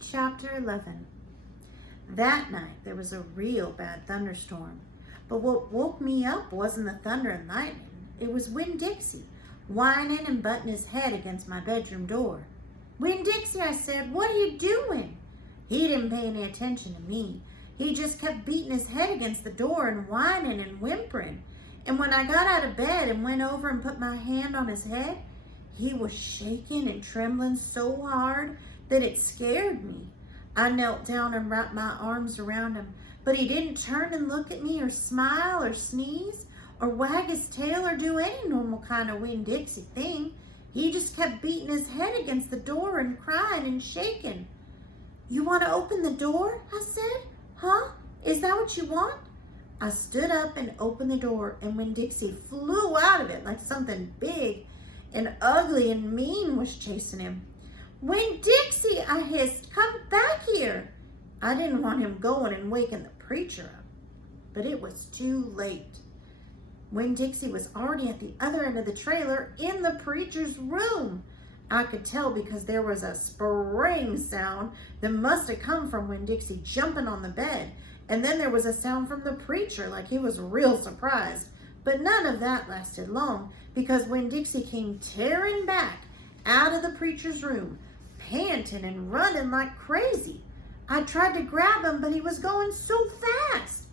Chapter 11. That night there was a real bad thunderstorm. But what woke me up wasn't the thunder and lightning. It was Winn-Dixie, whining and butting his head against my bedroom door. "Winn-Dixie," I said, "what are you doing?" He didn't pay any attention to me. He just kept beating his head against the door and whining and whimpering. And when I got out of bed and went over and put my hand on his head, he was shaking and trembling so hard that it scared me. I knelt down and wrapped my arms around him, but he didn't turn and look at me or smile or sneeze or wag his tail or do any normal kind of Winn-Dixie thing. He just kept beating his head against the door and crying and shaking. "You want to open the door?" I said. "Huh? Is that what you want?" I stood up and opened the door, and Winn-Dixie flew out of it like something big and ugly and mean was chasing him. "Winn-Dixie," I hissed, "come back here." I didn't want him going and waking the preacher up, but it was too late. Winn-Dixie was already at the other end of the trailer in the preacher's room. I could tell because there was a spring sound that must have come from Winn-Dixie jumping on the bed, and then there was a sound from the preacher like he was real surprised. But none of that lasted long because Winn-Dixie came tearing back out of the preacher's room, panting and running like crazy. I tried to grab him, but he was going so fast.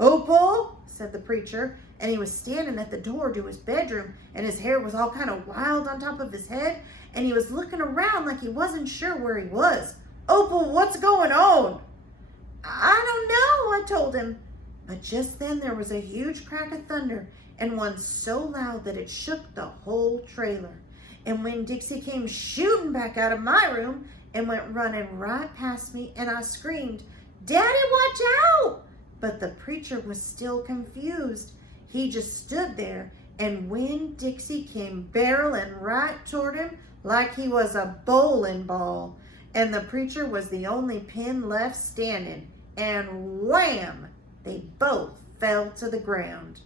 "Opal," said the preacher, and he was standing at the door to his bedroom, and his hair was all kind of wild on top of his head, and he was looking around like he wasn't sure where he was. "Opal, what's going on?" "I don't know," I told him. But just then there was a huge crack of thunder, and one so loud that it shook the whole trailer. And Winn-Dixie came shooting back out of my room and went running right past me, and I screamed, "Daddy, watch out!" But the preacher was still confused. He just stood there, and Winn-Dixie came barreling right toward him like he was a bowling ball. And the preacher was the only pin left standing, and wham! They both fell to the ground.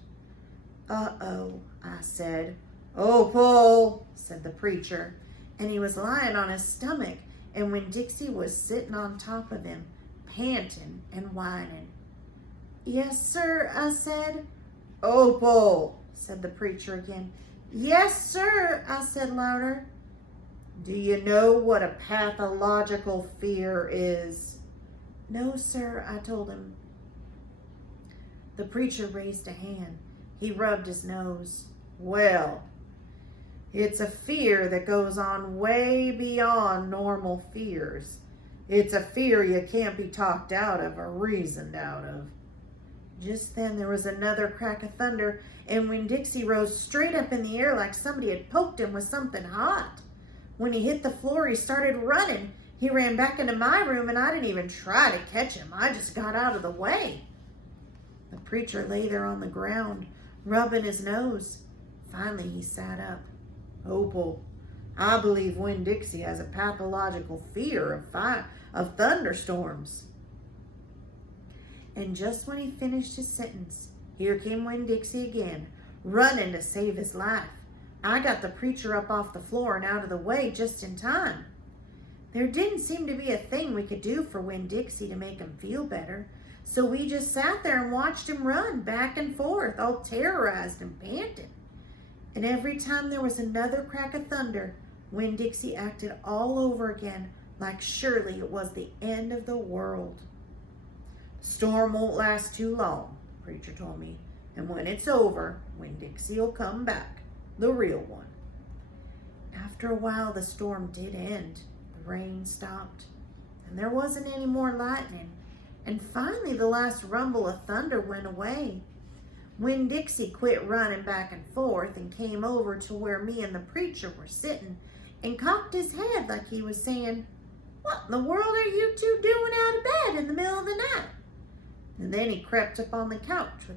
"Uh-oh," I said. "Opal," said the preacher, and he was lying on his stomach, and Winn-Dixie was sitting on top of him, panting and whining. "Yes, sir," I said. "Opal," said the preacher again. "Yes, sir," I said louder. "Do you know what a pathological fear is?" "No, sir," I told him. The preacher raised a hand. He rubbed his nose. "Well, it's a fear that goes on way beyond normal fears. It's a fear you can't be talked out of or reasoned out of." Just then there was another crack of thunder, and Winn-Dixie rose straight up in the air like somebody had poked him with something hot. When he hit the floor, he started running. He ran back into my room, and I didn't even try to catch him. I just got out of the way. The preacher lay there on the ground, rubbing his nose. Finally, he sat up. "Opal, I believe Winn-Dixie has a pathological fear of thunderstorms." And just when he finished his sentence, here came Winn-Dixie again, running to save his life. I got the preacher up off the floor and out of the way just in time. There didn't seem to be a thing we could do for Winn-Dixie to make him feel better, so we just sat there and watched him run back and forth, all terrorized and panting. And every time there was another crack of thunder, Winn-Dixie acted all over again, like surely it was the end of the world. "The storm won't last too long," the preacher told me, "and when it's over, Winn-Dixie will come back, the real one." After a while, the storm did end. The rain stopped, and there wasn't any more lightning, and finally the last rumble of thunder went away. Winn-Dixie quit running back and forth and came over to where me and the preacher were sitting and cocked his head like he was saying, "What in the world are you two doing out of bed in the middle of the night?" And then he crept up on the couch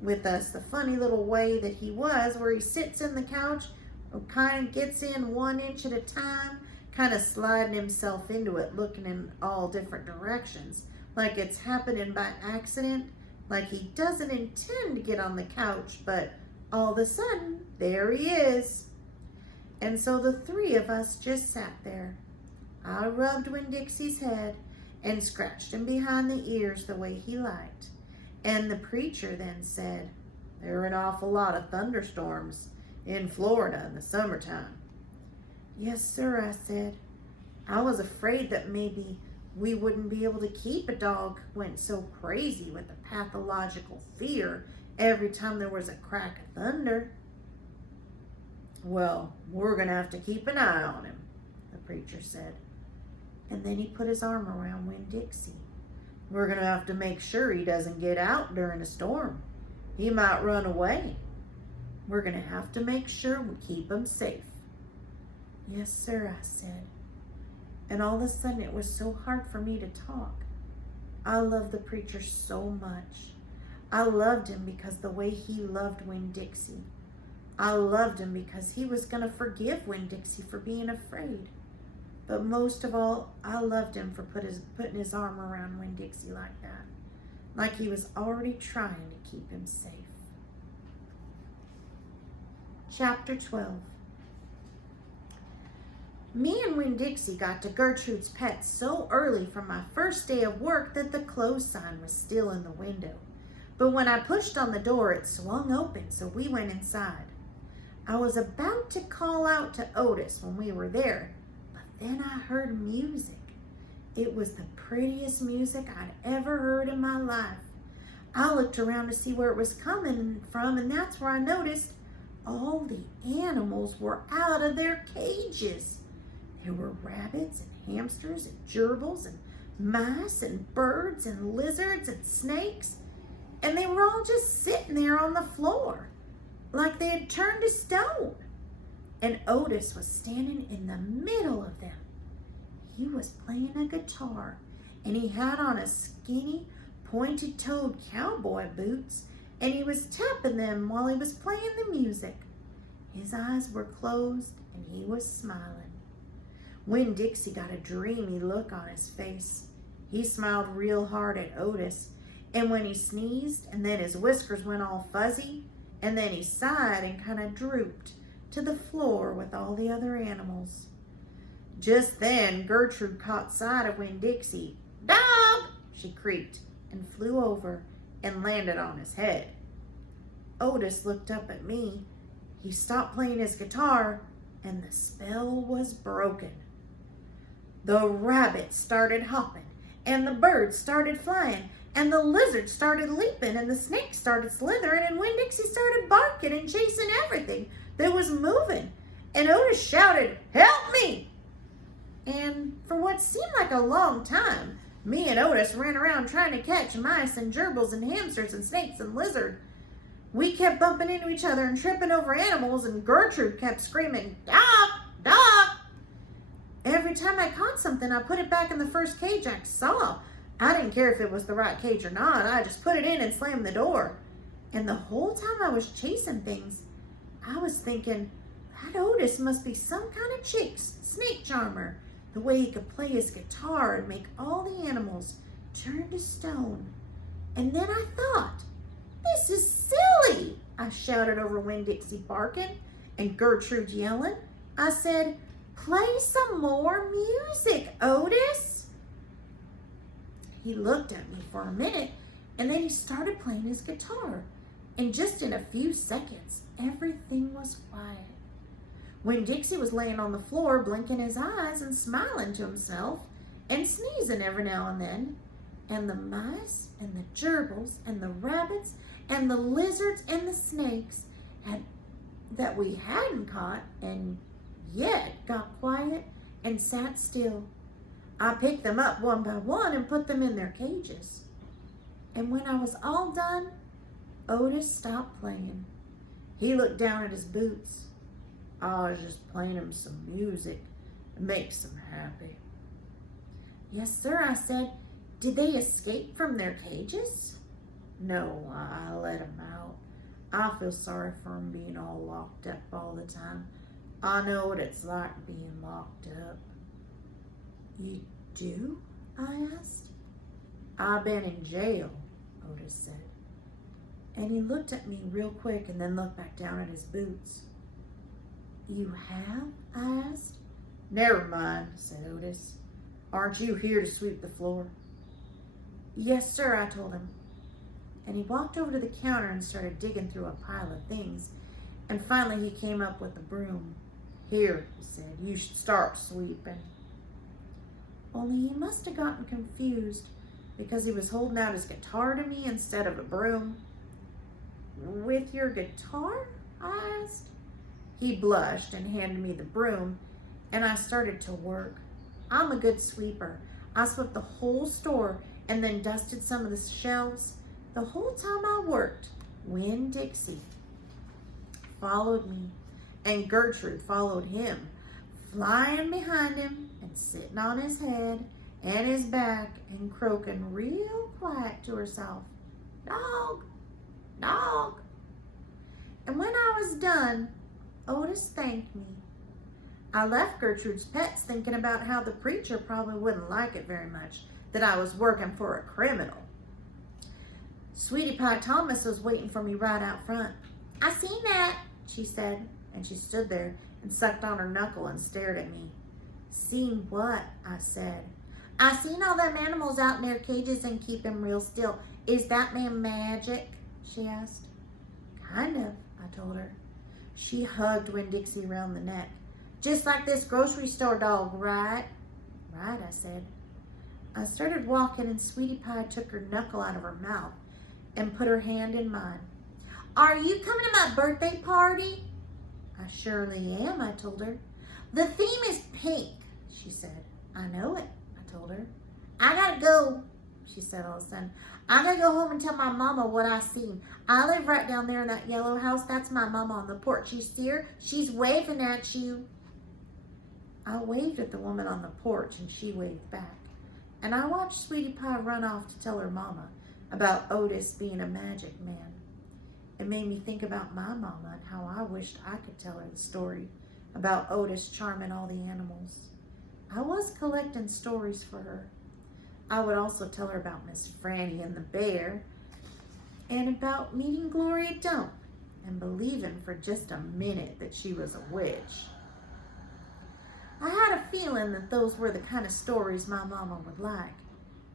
with us the funny little way that he was, where he sits in the couch or kind of gets in 1 inch at a time, kind of sliding himself into it, looking in all different directions, like it's happening by accident, like he doesn't intend to get on the couch, but all of a sudden, there he is. And so the three of us just sat there. I rubbed Winn-Dixie's head and scratched him behind the ears the way he liked. And the preacher then said, "There are an awful lot of thunderstorms in Florida in the summertime." "Yes, sir," I said. "I was afraid that maybe we wouldn't be able to keep a dog who went so crazy with a pathological fear every time there was a crack of thunder." "Well, we're going to have to keep an eye on him," the preacher said. And then he put his arm around Winn-Dixie. "We're going to have to make sure he doesn't get out during a storm. He might run away. We're going to have to make sure we keep him safe." "Yes, sir," I said. And all of a sudden it was so hard for me to talk. I loved the preacher so much. I loved him because the way he loved Winn-Dixie. I loved him because he was going to forgive Winn-Dixie for being afraid. But most of all, I loved him for putting his arm around Winn-Dixie like that. Like he was already trying to keep him safe. Chapter 12. Me and Winn-Dixie got to Gertrude's Pet so early from my first day of work that the close sign was still in the window. But when I pushed on the door, it swung open, so we went inside. I was about to call out to Otis when we were there, but then I heard music. It was the prettiest music I'd ever heard in my life. I looked around to see where it was coming from, and that's where I noticed all the animals were out of their cages. There were rabbits and hamsters and gerbils and mice and birds and lizards and snakes, and they were all just sitting there on the floor like they had turned to stone. And Otis was standing in the middle of them. He was playing a guitar, and he had on a skinny, pointed-toed cowboy boots, and he was tapping them while he was playing the music. His eyes were closed, and he was smiling. Winn-Dixie got a dreamy look on his face. He smiled real hard at Otis, and when he sneezed, and then his whiskers went all fuzzy, and then he sighed and kind of drooped to the floor with all the other animals. Just then, Gertrude caught sight of Winn-Dixie. "Dog!" she creaked, and flew over and landed on his head. Otis looked up at me. He stopped playing his guitar, and the spell was broken. The rabbits started hopping, and the birds started flying, and the lizards started leaping, and the snakes started slithering, and Winn-Dixie started barking and chasing everything that was moving. And Otis shouted, "Help me!" And for what seemed like a long time, me and Otis ran around trying to catch mice and gerbils and hamsters and snakes and lizards. We kept bumping into each other and tripping over animals, and Gertrude kept screaming, "Dog! Dog!" Every time I caught something, I put it back in the first cage I saw. I didn't care if it was the right cage or not. I just put it in and slammed the door. And the whole time I was chasing things, I was thinking, that Otis must be some kind of snake charmer. The way he could play his guitar and make all the animals turn to stone. And then I thought, this is silly, I shouted over Winn-Dixie barking and Gertrude yelling. I said, "Play some more music, Otis." He looked at me for a minute, and then he started playing his guitar. And just in a few seconds, everything was quiet. Winn-Dixie was laying on the floor, blinking his eyes and smiling to himself and sneezing every now and then. And the mice and the gerbils and the rabbits and the lizards and the snakes that we hadn't caught and yet got quiet and sat still. I picked them up one by one and put them in their cages. And when I was all done, Otis stopped playing. He looked down at his boots. "I was just playing him some music. It makes him happy." "Yes, sir," I said. "Did they escape from their cages?" "No, I let them out. I feel sorry for them being all locked up all the time. I know what it's like being locked up." "You do?" I asked. "I've been in jail," Otis said. And he looked at me real quick and then looked back down at his boots. "You have?" I asked. Never mind, said Otis. Aren't you here to sweep the floor? Yes, sir, I told him. And he walked over to the counter and started digging through a pile of things. And finally he came up with a broom. Here, he said, you should start sweeping. Only he must have gotten confused because he was holding out his guitar to me instead of a broom. With your guitar? I asked. He blushed and handed me the broom, and I started to work. I'm a good sweeper. I swept the whole store and then dusted some of the shelves. The whole time I worked, Winn-Dixie followed me, and Gertrude followed him, flying behind him and sitting on his head and his back and croaking real quiet to herself, "Dog, dog." And when I was done, Otis thanked me. I left Gertrude's Pets thinking about how the preacher probably wouldn't like it very much that I was working for a criminal. Sweetie Pie Thomas was waiting for me right out front. "I seen that," she said, and she stood there and sucked on her knuckle and stared at me. "Seen what?" I said. "I seen all them animals out in their cages and keep them real still. Is that man magic?" she asked. "Kind of," I told her. She hugged Winn-Dixie around the neck. "Just like this grocery store dog, right?" "Right," I said. I started walking and Sweetie Pie took her knuckle out of her mouth and put her hand in mine. "Are you coming to my birthday party?" "I surely am," I told her. "The theme is pink," she said. "I know it," I told her. "I gotta go," she said all of a sudden. "I gotta go home and tell my mama what I seen. I live right down there in that yellow house. That's my mama on the porch. You see her? She's waving at you." I waved at the woman on the porch and she waved back. And I watched Sweetie Pie run off to tell her mama about Otis being a magic man. It made me think about my mama and how I wished I could tell her the story about Otis charming all the animals. I was collecting stories for her. I would also tell her about Miss Franny and the bear and about meeting Gloria Dump and believing for just a minute that she was a witch. I had a feeling that those were the kind of stories my mama would like,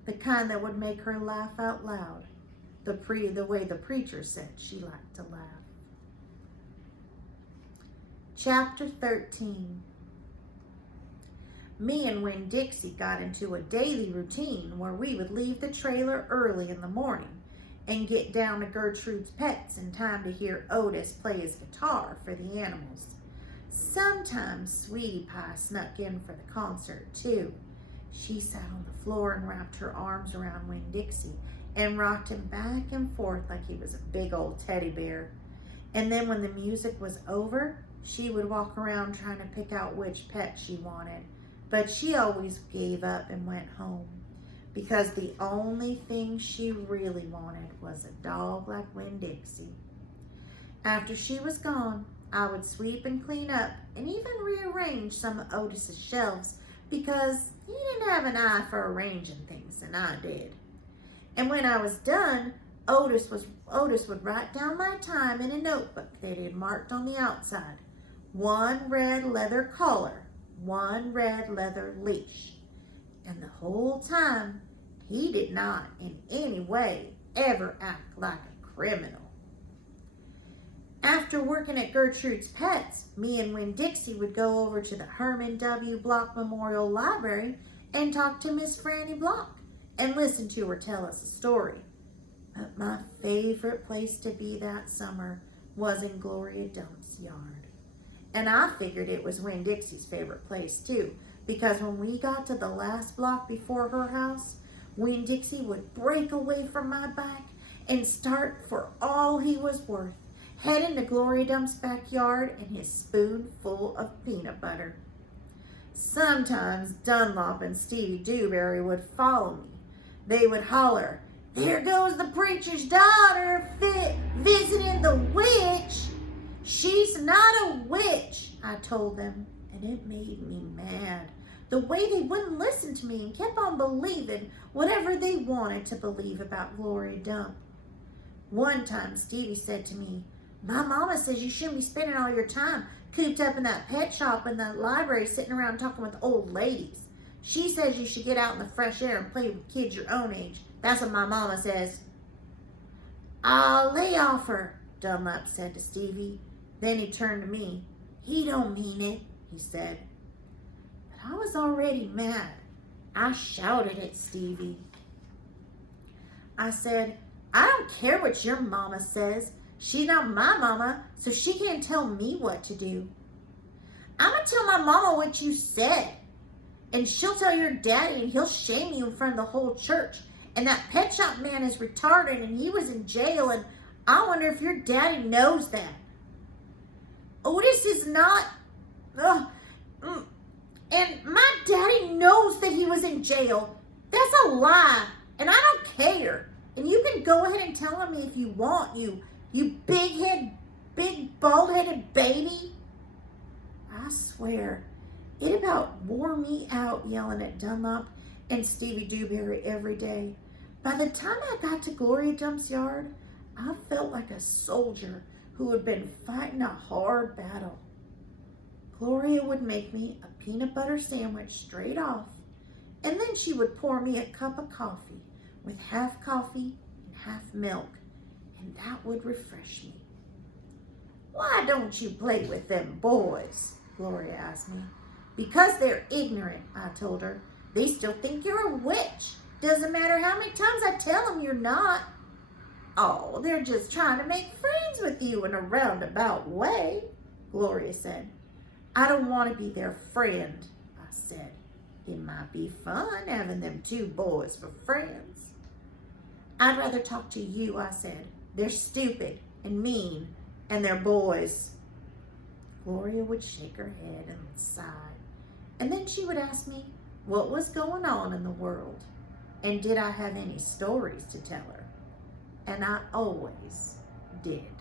the kind that would make her laugh out loud, the way the preacher said she liked to laugh. Chapter 13. Me and Winn-Dixie got into a daily routine where we would leave the trailer early in the morning and get down to Gertrude's Pets in time to hear Otis play his guitar for the animals. Sometimes Sweetie Pie snuck in for the concert too. She sat on the floor and wrapped her arms around Winn-Dixie and rocked him back and forth like he was a big old teddy bear. And then when the music was over, she would walk around trying to pick out which pet she wanted. But she always gave up and went home because the only thing she really wanted was a dog like Winn-Dixie. After she was gone, I would sweep and clean up and even rearrange some of Otis's shelves because he didn't have an eye for arranging things and I did. And when I was done, Otis would write down my time in a notebook that he had marked on the outside. 1 red leather collar, 1 red leather leash. And the whole time, he did not in any way ever act like a criminal. After working at Gertrude's Pets, me and Winn-Dixie would go over to the Herman W. Block Memorial Library and talk to Miss Franny Block and listen to her tell us a story. But my favorite place to be that summer was in Gloria Dump's yard. And I figured it was Winn-Dixie's favorite place too, because when we got to the last block before her house, Winn-Dixie would break away from my back and start for all he was worth, heading to Gloria Dump's backyard and his spoonful of peanut butter. Sometimes Dunlop and Stevie Dewberry would follow me. They would holler, "There goes the preacher's daughter visiting the witch." "She's not a witch," I told them, and it made me mad. The way they wouldn't listen to me and kept on believing whatever they wanted to believe about Gloria Dump. One time Stevie said to me, My mama says you shouldn't be spending all your time cooped up in that pet shop and the library sitting around talking with old ladies. She says you should get out in the fresh air and play with kids your own age. That's what my mama says. I'll lay off her, Dunlap said to Stevie. Then he turned to me. He don't mean it, he said. But I was already mad. I shouted at Stevie. I said, I don't care what your mama says. She's not my mama, so she can't tell me what to do. I'm going to tell my mama what you said. And she'll tell your daddy and he'll shame you in front of the whole church. And that pet shop man is retarded and he was in jail, and I wonder if your daddy knows that. Otis is not... And my daddy knows that he was in jail. That's a lie. And I don't care. And you can go ahead and tell him if you want, you big bald-headed baby. I swear, it about wore me out yelling at Dunlop and Stevie Dewberry every day. By the time I got to Gloria Dump's yard, I felt like a soldier who had been fighting a hard battle. Gloria would make me a peanut butter sandwich straight off, and then she would pour me a cup of coffee with half coffee and half milk, and that would refresh me. Why don't you play with them boys? Gloria asked me. Because they're ignorant, I told her. They still think you're a witch. Doesn't matter how many times I tell them you're not. Oh, they're just trying to make friends with you in a roundabout way, Gloria said. I don't want to be their friend, I said. It might be fun having them two boys for friends. I'd rather talk to you, I said. They're stupid and mean, and they're boys. Gloria would shake her head and sigh, and then she would ask me what was going on in the world, and did I have any stories to tell her. And I always did.